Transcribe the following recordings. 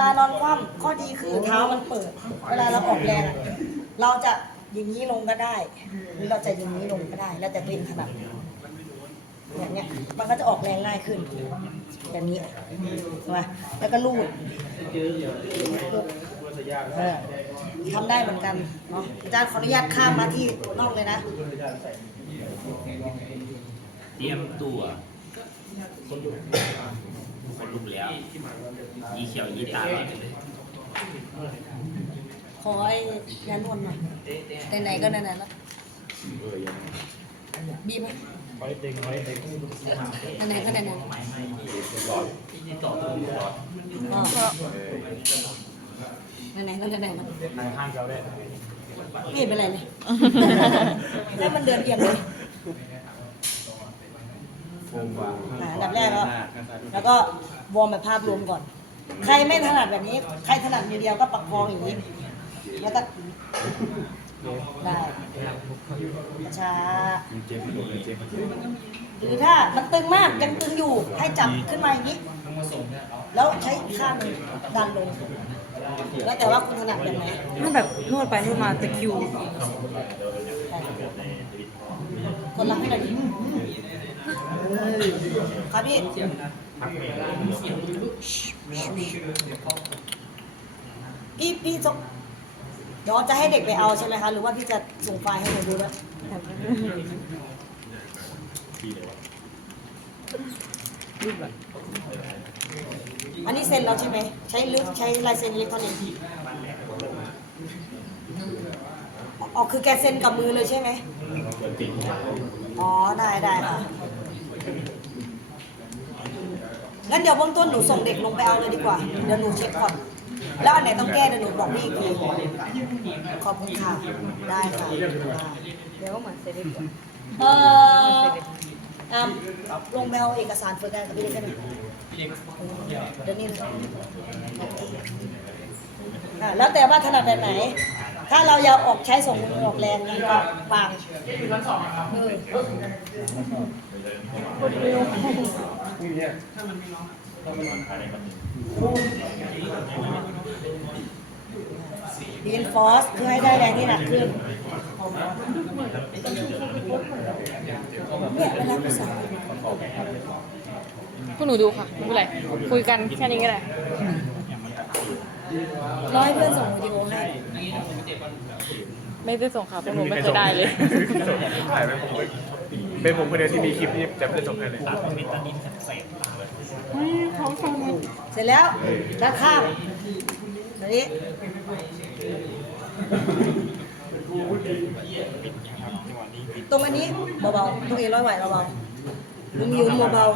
ลานอนคว่ำข้อดีคือเท้ามันเปิด เวลาเราออกแรงอะเราจะอย่างนี้ลงก็ได้ หรือเราจะอย่างนี้ลงก็ได้ แล้วแต่ตัวเองถนัดอย่างเนี้ยมันก็จะออกแรงง่ายขึ้นแบบนี้ใช่ไหมแล้วก็ลูดเออทำได้เหมือนกันเนาะอาจารย์ขออนุญาตข้ามมาที่นอกเลยนะ เตรียมตัว คนลุกแล้วยีเขียวยีตาลอยไปเลยขอไอ้ยันวนหน่อยไหนๆก็ไหนๆแล้วบีบไหมไหนๆก็ไหนๆแล้วอ๋อไหนๆก็ไหนๆแล้วไม่เห็นเป็นไรเลยแล้วมันเดินเอียงเลยอ่าอันดับแรกก็แล้วก็ วอร์มแบบภาพรวมก่อน ใครไม่ถนัดแบบนี้ ใครถนัดมือเดียวก็ประคองอย่างนี้ แล้วก็ได้ช้าหรือถ้ามันตึงมากยังตึงอยู่ให้จับขึ้นมาอย่างนี้ แล้วใช้อีกข้างหนึ่งดันลงแล้วแต่ว่าคุณถนัดแบบไหนถ้าแบบนวดไปนวดมาตะคริวกดรับให้หน่อยดิครับพี่ พี่พี่จะเดี๋ยวจะให้เด็กไปเอาใช่ไหมคะ หรือว่าพี่จะส่งไฟล์ให้หนูดูด้วยอันนี้เซ็นเราใช่ไหม ใช้ลึกใช้ลายเซ็นอิเล็กทรอนิกส์อ๋อคือแกเซ็นกับมือเลยใช่ไหมอ๋อ ได้ได้ค่ะ งั้นเดี๋ยวเบื้องต้นหนูส่งเด็กลงไปเอาเลยดีกว่า เดี๋ยวหนูเช็คก่อน แล้วอันไหนต้องแก้เดี๋ยวหนูบอกพี่อีกทีขอบคุณค่ะ ได้ค่ะ เดี๋ยวก็เหมือนเซเลบเอ่ออ่าลงไปเอาเอกสารฝึกงานกับพี่เล็กกันหน่อยเดี๋ยวนี้เลยอ่าแล้วแต่ว่าถนัดแบบไหน ถ้าเราอยากออกใช้ส่งมือออกแรงนี่ก็วางเออ ดีนฟอสเพื่อให้ได้แรงที่หนักขึ้นเนี่ยเวลาภาษาพวกหนูดูค่ะไม่เป็นไรคุยกันแค่นี้ก็ได้ร้อยเพื่อนส่งวิดีโอให้ ไม่ได้ส่งค่ะพวกหนูไม่เคยได้เลย ถ่ายไปผมเป็นผมคนเดียวที่มีคลิปนี้จะไม่ได้ส่งให้เลยเสร็จแล้วด้านข้างอันนี้ตรงอันนี้เบาๆตรงเอร้อยไหวเบาๆยืมยืมเบา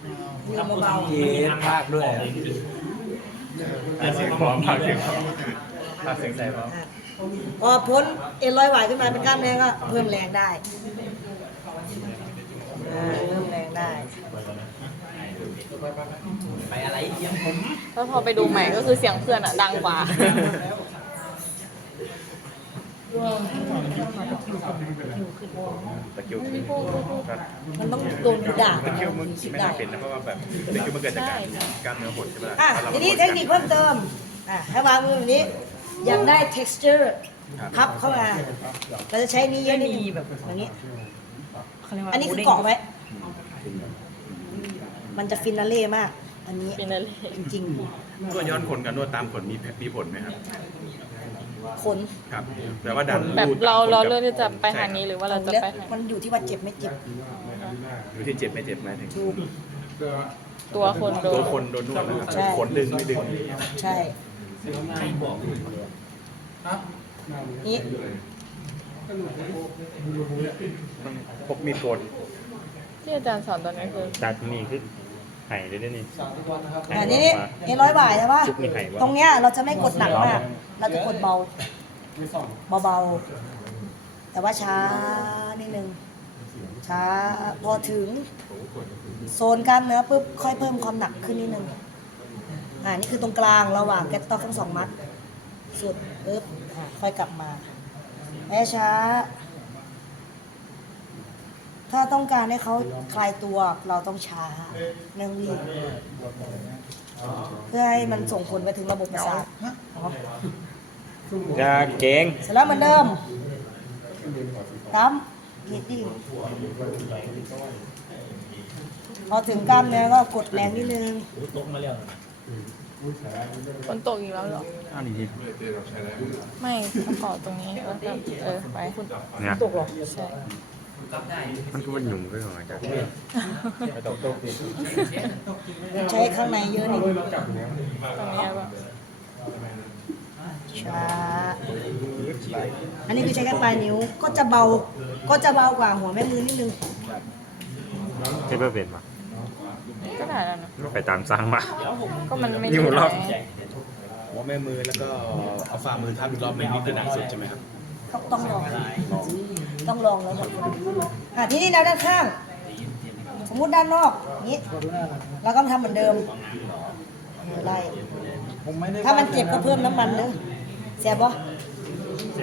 ๆยืมเบาเย็ภาคด้วยเสียงพร้อมภาคเสียงพร้อมภาคเสียงใส่พร้อมๆอะ พอพ้นเอ็นร้อยไหวขึ้นมาเป็นกล้ามเนื้อก็เพิ่มแรงได้อ่าเพิ่มแรงได้ไปอะไรเยี่ยมผมแล้วพอไปดูใหม่ก็คือเสียงเพื่อนอะดังกว่า ตะคริวครับมันต้องโดนด่าตะคริวมันคิดไม่ได้น่าเป็นนะเพราะว่าแบบตะคริวมันเกิดจากการกล้ามเนื้อหดใช่ไหมล่ะอะแล้วเราทีนี้เทคนิคเพิ่มเติมอะให้วางมือแบบนี้ อยากได้ texture พับเข้ามาเราจะใช้นี้เยอะนิดนึงแบบอย่างนี้อันนี้คือเกาะไว้ มันจะฟินาเล่มาก อันนี้เป็นอะไรจริงนวดย้อนขนกับนวดตามขนมีมีผลไหมครับๆคนครับแต่ว่าดันแบบรูดเราขนเรากับเลือกที่จะไปทางนี้ใช่หรือว่าเราจะแล้วไปทางมันอยู่ที่ว่าเจ็บไม่เจ็บอยู่ที่เจ็บไม่เจ็บไหมายถึงถูก ตัวคนโดตัวนคนโดนนวดนะครับใช่ ขนดึงไม่ดึง ใช่ ใครบอกนี่ต้องพกมีดโกนที่อาจารย์สอนตอนนี้คือจากนี่คือไห่เลยเด้อนี่อันนี้นี่เอ็นร้อยบ่ายใช่ปะจุกมีไห่วะตรงเนี้ยเราจะไม่กดหนักมาก เราจะกดเบา เบาๆ แต่ว่าช้านิดนึง ช้าพอถึง โซนกล้ามเนื้อปุ๊บค่อยเพิ่มความหนักขึ้นนิดนึง อ่านี่คือตรงกลางระหว่างแกตต้องทั้งสองมัด สุดปุ๊บอ่าค่อยกลับมาแม่ช้า ถ้าต้องการให้เขาคลายตัวเราต้องช้าไม่ต้องรีบเพื่อให้มันส่งผลไปถึงระบบประสาทอย่าเก่ง เสร็จแล้วเหมือนเดิมตั้มนิดดิ้งพอถึงกล้ามเนื้อก็กดแรงนิดนึง ตกมาแล้ว ฝนตกอีกแล้วเหรอ อ้าวนี่ไม่เขาเกาะตรงนี้แล้วก็เออไปเนี่ยตกหรอใช่มันก็มันหยุ่มขึ้นมาจากใช้ข้างในเยอะนี่ตรงนี้ป่ะช้าอันนี้คือใช้แค่ปลายนิ้วก็จะเบาก็จะเบากว่าหัวแม่มือนิดนึงใช่เพื่อเป็นปะก็ ได้แล้วนะไปตามสร้างมา ก็มันไม่นิ้วรอบไงหัวแม่มือแล้วก็เอาฝ่ามือทับอีกรอบหนึงนี่คือหนักสุดใช่ไหมครับต้องลอง ต้องลองแล้วแบบอะทีนี้แนวด้านข้าง สมมุติด้านนอกนี้ เราก็ทำเหมือนเดิมเออไล่ถ้ามันเจ็บก็เพิ่มน้ำมันนึงเสียบบ่เ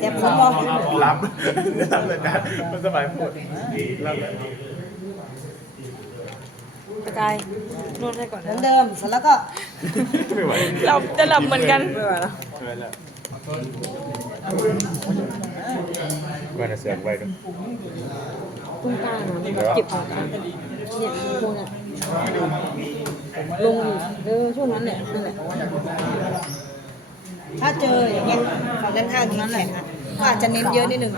สียบผมบ่รับรับเลยนะมันสบายหมดรับเลย กระจายนวดให้ก่อนเหมือนเดิมเสร็จแล้วก็ไม่ไหวหลับจะหลับเหมือนกันเคยแล้วว่าจะเสือกไว้ด้วยตุ้งกลางนะมันแบบเก็บของกันเนี่ยพวกเนี่ยลงอยู่เออช่วงนั้นแหละนั่นแหละถ้าเจออย่างเงี้ยฝั่งด้านข้างนี้แข็งอะ ก็อาจจะเน้นเยอะนิดหนึ่ง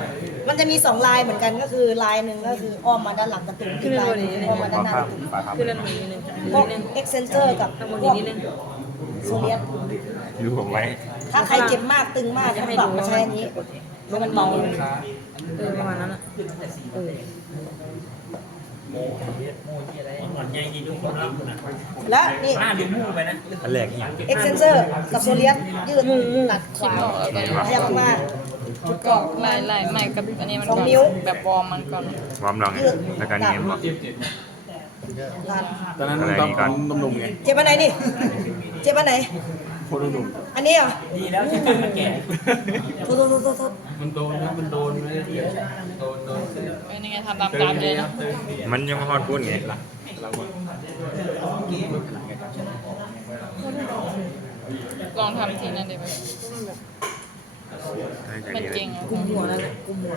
มันจะมีสองลายเหมือนกันก็คือลายหนึ่งก็คืออ้อมมาด้านหลังกระตุ้นอีกลายหนึ่งอ้อมมาด้านหน้ากระตุ้นขึ้นนั่นนิดนึงพวกนิดนึงเอ็กเซนเซอร์กับข้างบนพวกนิดนึงโซเลียสดูผมไว้ถ้าใครเจ็บมากตึงมากก็ปรับมาใช้อันนี้แล้วมันเบาเออประมาณนั้นอะเออหมอนใหญ่ที่ทุกคนรับนะและนี่หน้าดูมู่ไปนะอันแรกนี่เอ็กเซนเซอร์กับโซเลียสยืดตัดขคิดวาออกแล้วก็ขยับออกมาจุดเกาะไล่ไล่ไม่กับอันนี้มันสองก่อนนิ้วแบบวอร์มมันก่อนวอร์มลองไงแล้วก็เนียมบอกผ่านตอนนั้นอะไรตอนนี่ก่อนหนุ่มๆไงเจ็บอันไหนนี่เจ็บอันไหนโคตรหนุ่มอันนี้เหรอดีแล้วที่เกิดมาแก่โทษโทษโทษโทษโทษมันโดนนะมันโดนไม่ได้โดนโดนไอ้นี่ไงทำตามตามเลยนะมันยังไม่ฮอดพูดไงลองทำทีนั้นได้ไหมได้จาก มันนี้เลเก่ยงอะกุมหัวนั่นแหละกุมหัว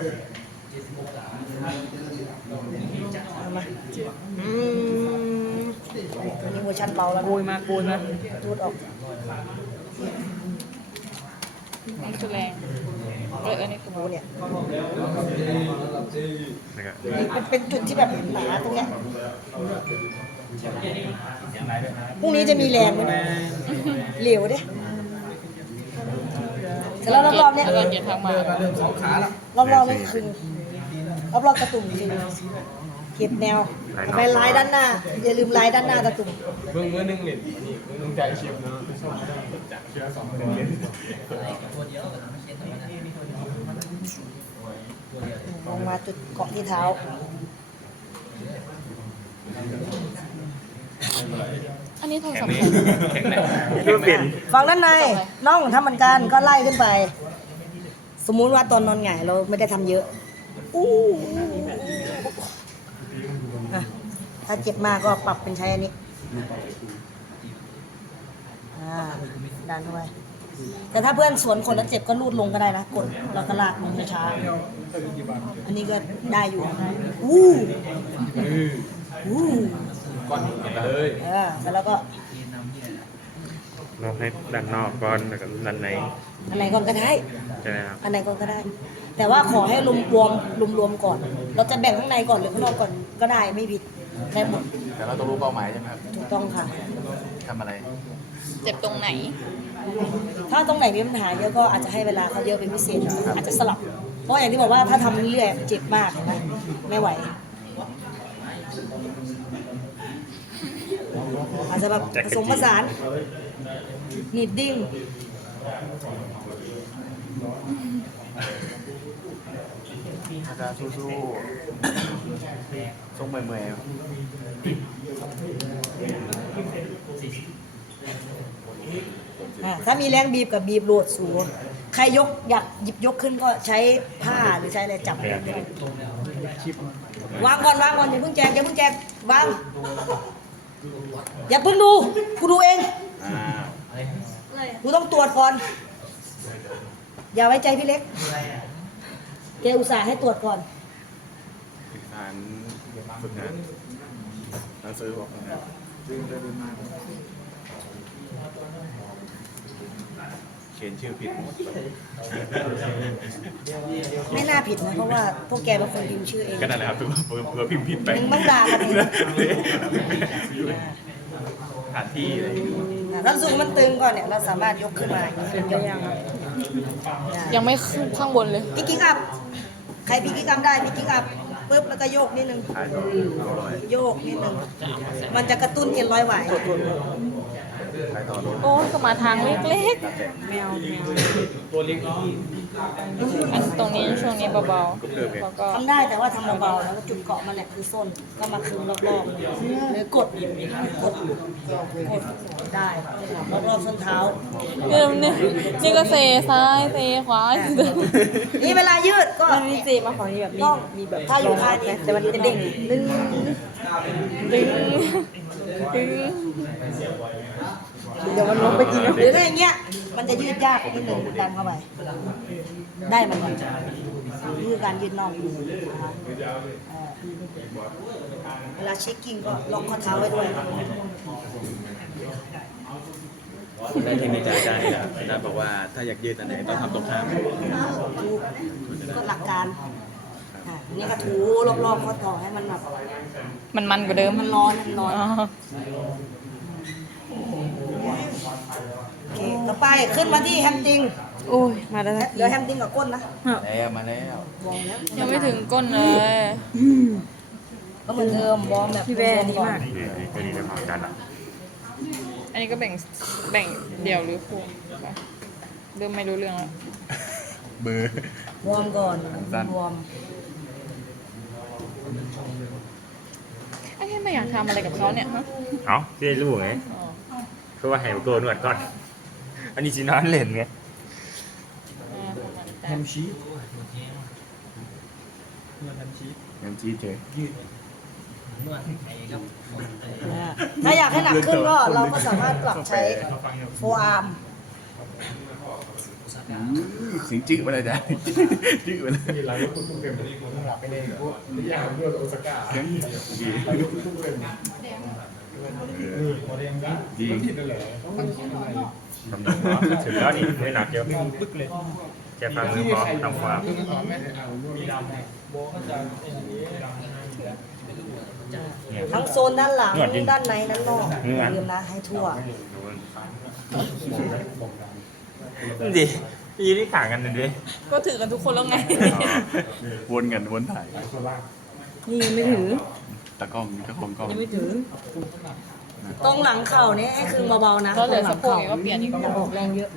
เอามาอืมอันนี้เวอร์ชันเบาแล้วโกยมาโกยมารูดออกมันคือแรงเอออันนี้คือโอ้เนี่ยแล้วก็มันเป็นจุดที่แบบหนาตรงเนี้ยพรุ่งนี้จะมีแรงไหมเนี่ยเหลวเด้เสร็จ แล้วรอบๆเนี่ยแล้วก็เย็นทางมารอบๆนี่คือรอบๆกระตุ่มคือเก็บแนวเอาไปลายด้านหน้าอย่าลืมลายด้านหน้ากระตุ่มเมื่อเมื่อนึงเนี่ยนี่เมื่อนึงใจเชียบเนาะจากเชื้อสองคนเล่นลงมาจุดเกาะที่เท้า อันนี้โทรศัพท์แข็งแรงคิดว่าเป็นฝั่งด้านในน่องทำเหมือนกันก็ไล่ขึ้นไป สมมุติว่าตอนนอนหงายเราไม่ได้ทำเยอะอู้อะถ้าเจ็บมากก็ปรับเป็นใช้อันนี้อ่าดันเข้าไปแต่ถ้าเพื่อนสวนคนแล้วเจ็บก็ลูดลงก็ได้นะกดแล้วก็ลากลงช้าๆอันนี้ก็ได้อยู่อู้อู้ ก้อนเลยเออเสร็จแล้วก็นอกให้ด้านนอกก่อนแล้วก็ด้านในอันไหนก่อนก็ได้ ใช่ไหมครับอันไหนก่อนก็ได้ แต่ว่าขอให้รวมรวมรวมรวมก่อน เราจะแบ่งข้างในก่อนหรือข้างนอกก่อนก็ได้ไม่ผิดได้หมดแต่เราต้องรู้เป้าหมายใช่ไหมครับถูกต้องค่ะ ทำอะไรเจ็บตรงไหน ถ้าตรงไหนมีปัญหาเยอะก็อาจจะให้เวลาเขาเยอะเป็นพิเศษอาจจะสลับ เพราะอย่างที่บอกว่าถ้าทำเรื่อยๆเจ็บมากเห็นไหมไม่ไหว อาจจะแบบผสมผสานนิดดิ้งอาจารย์สู้ๆทรงเมื่อยๆครับอะถ้ามีแรงบีบกับบีบโหลดสูงใครยกอยากหยิบยกขึ้นก็ใช้ผ้าหรือใช้อะไรจับวางก่อนวางก่อนอย่าเพิ่งแจกอย่าเพิ่งแจกวาง อย่าเพิ่งดู กูดูเอง อ้าวกูต้องตรวจก่อน อย่าไว้ใจพี่เล็ก แกอุตส่าห์ให้ตรวจก่อนฐานฝึกงานหนังสือบอกฝึกงานเขียนชื่อผิดไม่น่าผิดนะเพราะว่าพวกแกเป็นคนพิมพ์ชื่อเองก็นั่นแหละครับเผื่อเผื่อพิมพ์ผิดไปมึงต้องด่ากันเองสถานที่อะไรอย่างเงี้ยถ้าสูงมันตึงก่อนเนี่ยเราสามารถยกขึ้นมาเป็นยกยังไม่ขึ้นข้างบนเลยพี่กิ๊กอัพใครพี่กิ๊กอัพได้พี่กิ๊กอัพปุ๊บแล้วก็โยกนิดนึงถ่ายต่อร้อยโยกนิดนึงมันจะกระตุ้นเอ็นร้อยไหวถ่ายต่อรถ โอ้ยก็มาทางเล็กแมวแมวๆอันตรงนี้ช่วงนี้เบาๆแล้วก็ทำได้แต่ว่าทำเบาๆแล้วก็จุดเกาะมันแหละคือส้นก็มาคืนรอบๆหรือกดกดกดได้รอบๆส้นเท้าเนี่ยเนี่ยนี่ก็เซซ้ายเซขวานี่เวลายืดก็มันมีเจมาขอที่แบบมีต้องมีแบบถ้าอยู่ท่านี้แต่มันจะเด้งดึงดึงดึง เดี๋ยวมันลงไปกินหรือถ้าอย่างเงี้ย มันจะยืดยากนิดหนึ่งดันเข้าไป ได้มันก่อนยืดการยืดน่องนะคะเออเวลาเช็คกิ้งก็ล็อกข้อเท้าไว้ด้วยได้เทคนิคจากอาจารย์นี่แหละอาจารย์บอกว่าถ้าอยากยืดอันไหนต้องทำตรงข้ามก็หลักการอะนี่ก็ถูรอบๆข้อต่อให้มันแบบมันมันกว่าเดิมมันร้อนมันร้อน อ๋อ โอเค ต่อไปขึ้นมาที่แฮมติงโอ้ย มาแล้วเหลือแฮมติงกับก้นนะแล้วมาแล้ววอร์มแล้วยังไม่ถึงก้นเลย ก็เหมือนเดิมวอร์มแบบพี่แบร์ดีมากนี่นี่ก็ดีได้พอกันละอันนี้ก็แบ่งแบ่งเดี่ยวหรือคู่ปะเริ่มไม่รู้เรื่องแล้วเบอร์ วอร์มก่อนสั้น วอร์มไอ้ไม่อยากทำอะไรกับเขาเนี่ยฮะเอ้าที่ได้รู้ไงอ๋อ คือว่าให้โกนหนวดก่อน อันนี้จีนอนเล่นไงอ่าประมาณแฮนั้นมชีสเนื้อแฮมชีสงั้นชี้เฉยอ่าถ้าอยากให้หนักขึ้นก็เราก็สามารถปรับใช้โฟอาร์มสิงจื้อมาเลยจ้ะจื้อมาเลยมีหลายลูกตุ้มเต็มไปเลยมันหลับไปเลยพวกที่อย่างด้วยโอซาก้าเสียงดีหลายลูกตุ้มเต็มนี่โมเดลนี้จริงผิดเลยต้องมันคิดอะไร ทำหนักเหรอถึงแล้วนี่ไม่หนักเยอะปึ๊กเลยแค่ฟังมือพอทำความคือมันออกแม่เอามีดำโบก็จะไอ้นี้ดำเนี่ยทั้งโซนด้านหลังนวดจริงด้านในด้านนอกนวดลืมนะให้ทั่วดิยี่ที่ข่างกันเลยดิก็ถือกันทุกคนแล้วไง วนกันวนถ่ายคนล่างนี่ยังไม่ถึงตะกล้องนี่ก็คงกล้องยังไม่ถึง ตรงหลังเข่านี้ให้คืนเบาๆนะก็เหลือตรงสะงโพกอีกก็เปลี่ยนอีกอย่าออกแรงเยอะ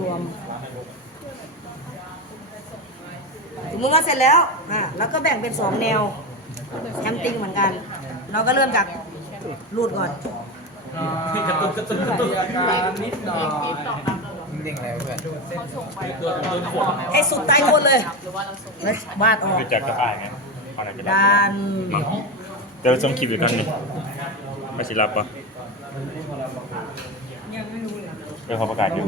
รวมๆสมมติว่าเสร็จแล้วอะแล้วก็แบ่งเป็นสองแนวแฮมติงเหมือนกัน เราก็เริ่มจากรูดก่อนกระตุ้นกระตุ้นกระตุ้นอาการนิดหน่อย เด้งแล้วเพื่อนให้สุดใต้คนเลยแล้าดออกคือจัดกระต่ายไงเอาไหนจะได้ด้านเดี๋ยวส่งคลิปอีกกันนี่ไม่สิรับปะเป็นขาประกาศอยู่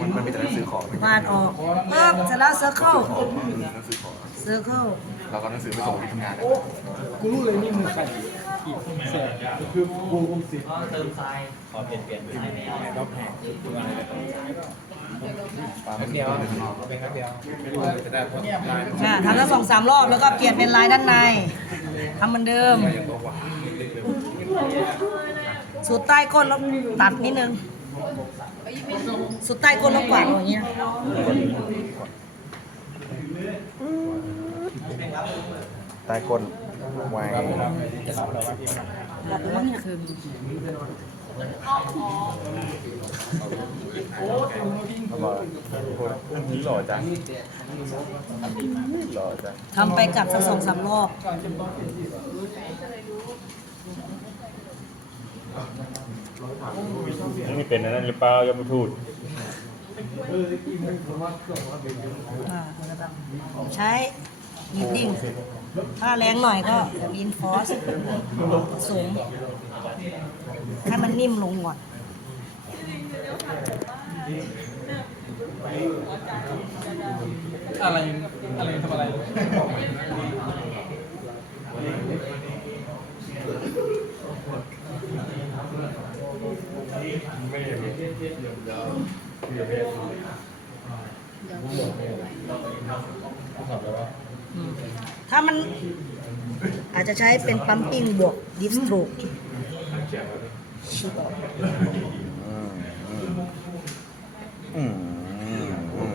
มันมันมีแต่หนังสือของวาดออกปึ๊บเสร็จแล้วเซอร์เคิลหนังสือของเซอร์เคิลเราก็หนังสือไปส่งที่ทำงานกูรู้เลยนี่มือใครอีกเสียคือวงกลมสิเติมทรายขอเปลี่ยนเปลี่ยนเป็นรอบแห่ง เดียวเป็นกันเดียวไม่รู้จะได้ผลลายอะทำแล้วสองสามรอบแล้วก็เปลี่ยนเป็นลายด้านในทำเหมือนเดิมสุดใต้ก้นแล้วตัดนิดนึงสุดใต้ก้นแล้วกวาดออกอย่างเงี้ยใต้ก้นไว้แบบนี้คือเขาบ อกคนนี้หล่อจังหล่อจังทำไปกลับสักสองสามรอบนี่เป็นอันนั้นหรือเปล่ายมทูตอ่าใช้ บีบดิ้งถ้าแรงหน่อยก็อินฟอสสูงให้มันนิ่มลงก่อนอะไร อะไรทำอะไร ถ้ามันอาจจะใช้เป็นปั๊มปิ้งบวกดิฟสโตรกอืมอืมอืมอืม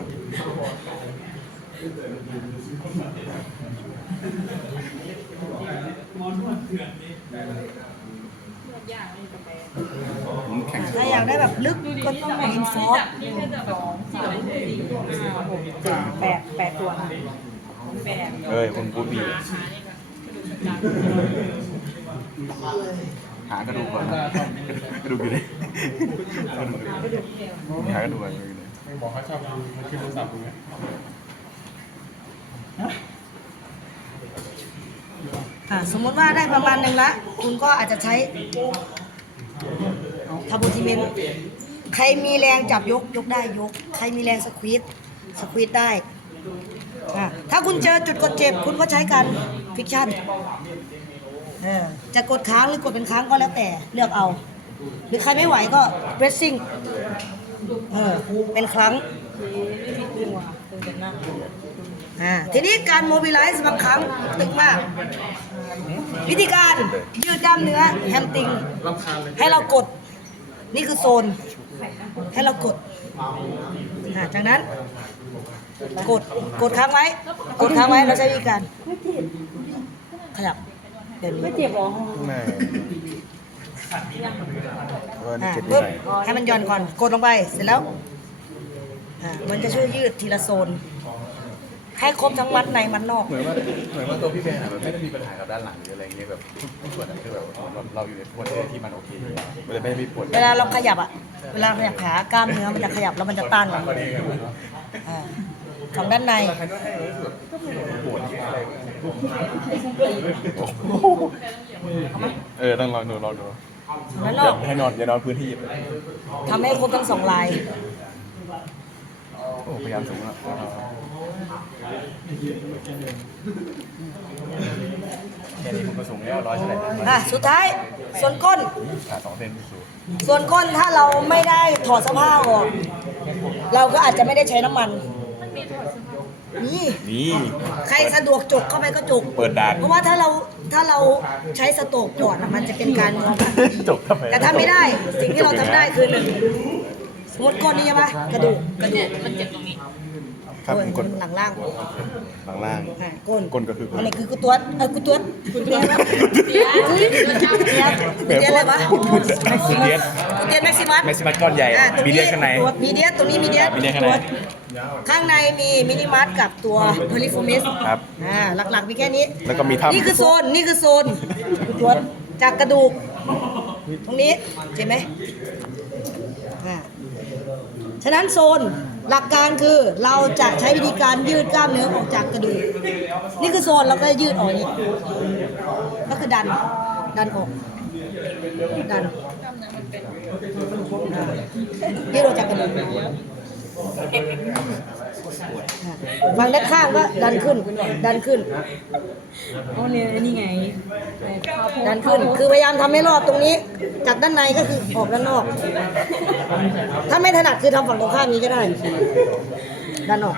แข็งถ้าอยากได้แบบลึกก็ต้องอินฟอสแปดแปดตัวนะ เอ้ยคุณบูบีหากระดูกก่อนนะกระดูกอยู่ไหนกระดูกอยู่ไหนหากระดูกก่อนอยู่ไหนบอกเขาชอบมันคือโทรศัพท์ตรงนี้อะสมมติว่าได้ประมาณหนึ่งละ คุณก็อาจจะใช้ทาบูทิเมนใครมีแรงจับยกยกได้ยก ใครมีแรงสควีตสควีตได้อะ ถ้าคุณเจอจุดกดเจ็บคุณก็ใช้การฟิกชั่นจะกดค้างหรือกดเป็นค้างก็แล้วแต่เลือกเอา หรือใครไม่ไหวก็ pressing เออเป็นครั้งทีนี้การ mobilize บางครั้งตึงมาก วิธีการยืดกล้ามเนื้อแฮมติง ให้เรากด นี่คือโซน ให้เรากดจากนั้น กดกดค้างไว้ กดค้างไว้เราใช้วิธีการขยับเดี๋ยวนี้ไม่เจ็บหรอไม่ว่าอ่าเจ็บนิดปึ๊บหน่อยให้มันหย่อนก่อนกดลงไปเสร็จแล้วอ่ามันจะช่วยยืดทีละโซน ให้ครบทั้งมัดในมัดนอก เหมือนว่าเหมือนว่าตัวพี่แบนอะแบบไม่ได้มีปัญหากับด้านหลังหรืออะไรเงี้ยแบบทุกส่วนอะคือแบบเราเราอยู่ในโพสที่มันโอเคอยู่แล้วมันเลยไม่ได้มีปวดเวลาเราขยับอะ เวลาขยับขากล้ามเนื้อมันจะขยับแล้วมันจะต้านกันพอดีกันอ่า ของด้านใน ใครนวดให้รู้สึกปวดที่อะไรเออต้องลองดูลองดูด้านอนอกย่าให้นอนอย่านอนพื้นที่ทำให้ครบทั้งสองลาย โอ้พยายามสูงแล้วแค่นี้ผมก็สูงแล้วร้อยเท่าไหร่อะ สุดท้าย ส่วนก้น ขาสองเซนสูงส่วนก้นถ้าเราไม่ได้ถอดเสภาพออก เราก็อาจจะไม่ได้ใช้น้ำมัน นี่นี่ ใครสะดวกจกเข้าไปก็จกเปิดด่าน เพราะว่าถ้าเราถ้าเราใช้สโตกก่อนอะมันจะเป็นการงอกันจบทำไมแต่ถ้าไม่ได้สิ่งที่เราทำได้คือหนึ่งสมมติก้นนี่ใช่ปะกระดูกกระดูกมันเจ็บตรงนี้ ครับโอ้ยกด หลังล่างหลังล่าง อะก้นก้นก็คือก้นอันนี้คือกุตวดเออกุตวดกุตวดอะไรวะกุตวดกุตวดอะไรวะพูดพูดพูดเดียสกุตวดแม็กซิมัสแม็กซิมัสก้อนใหญ่อะตรงมีเดียสข้างในตัวมีเดียสตรงนี้มีเดียสมีเดียสข้างใน ตัวข้างในมีมินิมัสกับตัวเพลิฟอมิส ครับ อ่าหลักๆมีแค่นี้แล้วก็มีถ้ำ นี่คือโซน นี่คือโซนตัวจากกระดูก ตรงนี้เห็นไหมฉะนั้นโซนหลักการคือเราจะใช้วิธีการยืดกล้ามเนื้อออกจากกระดูก นี่คือโซนเราก็ยืดออกอย่างนี้ก็คือดัน ดันออก ดันยืดออกจากกระดูก อ่าฝั่งด้านข้างก็ดันขึ้น ดันขึ้นอ๋อเนี่ยนี่ไงไอ้ข้าวโพดดันขึ้น คือพยายามทำให้รอบตรงนี้ จากด้านในก็คือออกด้านนอก ถ้าไม่ถนัดคือทำฝั่งตรงข้ามนี้ก็ได้ดันออก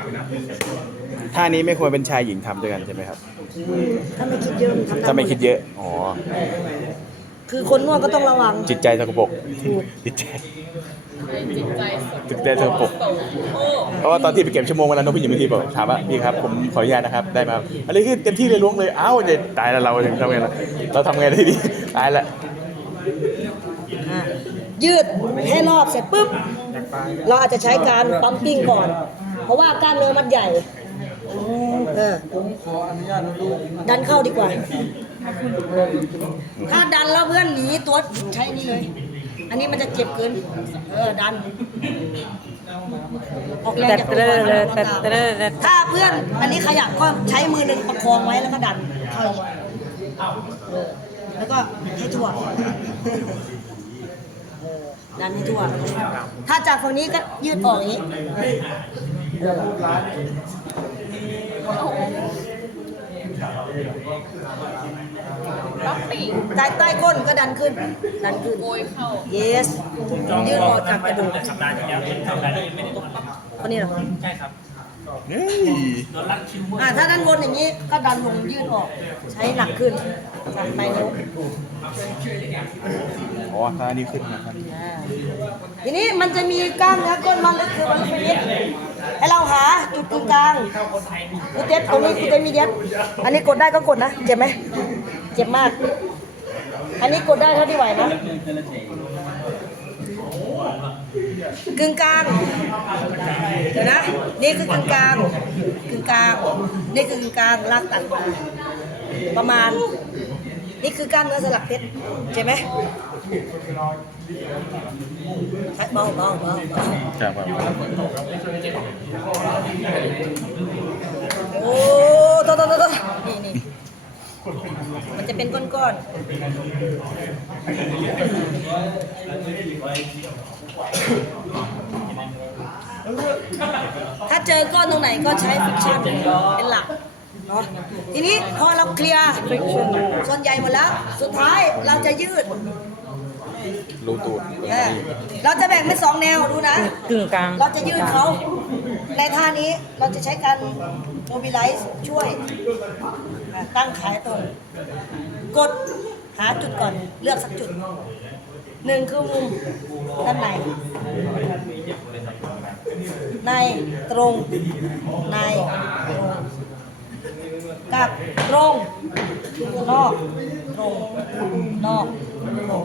ท่านี้ไม่ควรเป็นชายหญิงทำด้วยกันใช่ไหมครับ ถ้าไม่คิดเยอะทำด้ถ้าไม่คิดเยอะ อ๋อ คือคนนวดก็ต้องระวัง จิตใจสกปรกจิตใจจิตใจสดจิตใจสกปรกเพราะว่าตอนที่ไปเก็บชั่วโมงเวลานกพี่หญิงบางทีบอกถามว่าพี่ครับผมขออนุญาตนะครับได้มาอันนี้คือเต็มที่เลยล้วงเลยอ้าวเด็ดตายแล้วเราถึงทำไงล่ะเราทำไงได้ดีตายละอะยืดให้รอบเสร็จปุ๊บเราอาจจะใช้การปั๊มปิ้งก่อน เพราะว่ากล้ามเนื้อมัดใหญ่เออผมขออนุญาตดูดันเข้าดีกว่า ถ้าดันแล้วเพื่อนหนีตัวใช้นี่เลย อันนี้มันจะเจ็บเกิน เออดันออกแรงจากตัวถ้าเพื่อนอันนี้ขยับก็ใช้มือหนึ่งประคองไว้แล้วก็ดันเข้าอีกแล้วก็ให้ทั่วดันให้ทั่ว ถ้าจากฝั่งนี้ก็ยืดออกอย่างนี้ ใต้ใต้ก้นก็ดันขึ้น ดันขึ้น โกยเข้า yes ยืดออกจากกระดูกสัปดาห์ที่แล้วเป็นสัปดาห์นี้ไม่ได้ตกปั๊บคนนี้เหรอใช่ครับเฮ้ยโดนรัดคิวเมื่ออ่าถ้าด้านบนอย่างนี้ก็ดันลงยืดออก ใช้หนักขึ้นดันไปนิ้วอ๋อท่านี้ขึ้นนะครับอ่าทีนี้มันจะมีกล้ามเนื้อก้นมันลึกคือมันลึกไปนิดให้เราหาจุดตรงกลางกูเต็ดตรงนี้กูเต็ดมีเด็ดอันนี้กดได้ก็กดนะเจ็บไหม เจ็บมาก อันนี้กดได้เท่าที่ไหวนะกึ่งกลางเดี๋ยวนะ นี่คือกึ่งกลางกึ่งกลาง นี่คือกึ่งกลางลากตัดมาประมาณ นี่คือกล้ามเนื้อสลักเพชรเจ็บไหมเบาเบาเบาเบาครับครับโอ้โตโตโตโตนี่นี่ มันจะเป็นก้อนๆ ถ้าเจอก้อนตรงไหนก็ใช้ฟิกชั่นเป็นหลักเนาะทีนี้พอเราเคลียร์ส่วนใหญ่หมดแล้ว สุดท้ายเราจะยืดรู้ตัวเออเราจะแบ่งเป็นสองแนวดูนะ กึ่งกลางเราจะยืดเขาในท่านี้เราจะใช้การโมบิไลซ์ช่วยอะ ตั้งขายตรงกดหาจุดก่อนเลือกสักจุดหนึ่งคือมุมด้านในในตรงในตรงกับตรงนอกตรงนอกตรง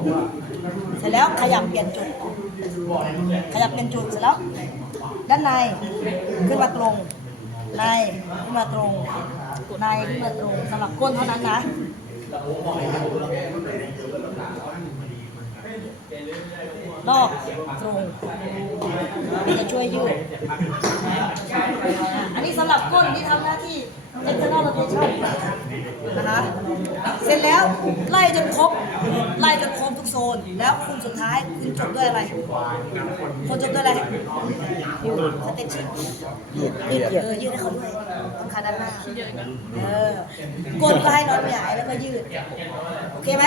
เสร็จแล้วขยับเปลี่ยนจุด ขยับเป็นจุดเสร็จแล้ว ด้านในขึ้นมาตรงในขึ้นมาตรง ในขึ้นมาตรงสำหรับก้นเท่านั้นนะนอกตรงมันจะช่วยยืดอันนี้สำหรับก้นที่ทำหน้าที่ external rotation นะคะ เสร็จแล้วไล่จนครบ ไล่จนครบทุกโซน แล้วคุณสุดท้ายคุณจบด้วยอะไรคุณจบด้วยอะไรยืดสเต็ปชิ่งยืดยืยืดดเออยืดให้เขาด้วยต้องขาด้านหน้าเออกดก็ให้นอนหงายแล้วก็ยืด โอเคไหม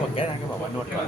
บอกแกนั่นก็บอกว่านวดก่อน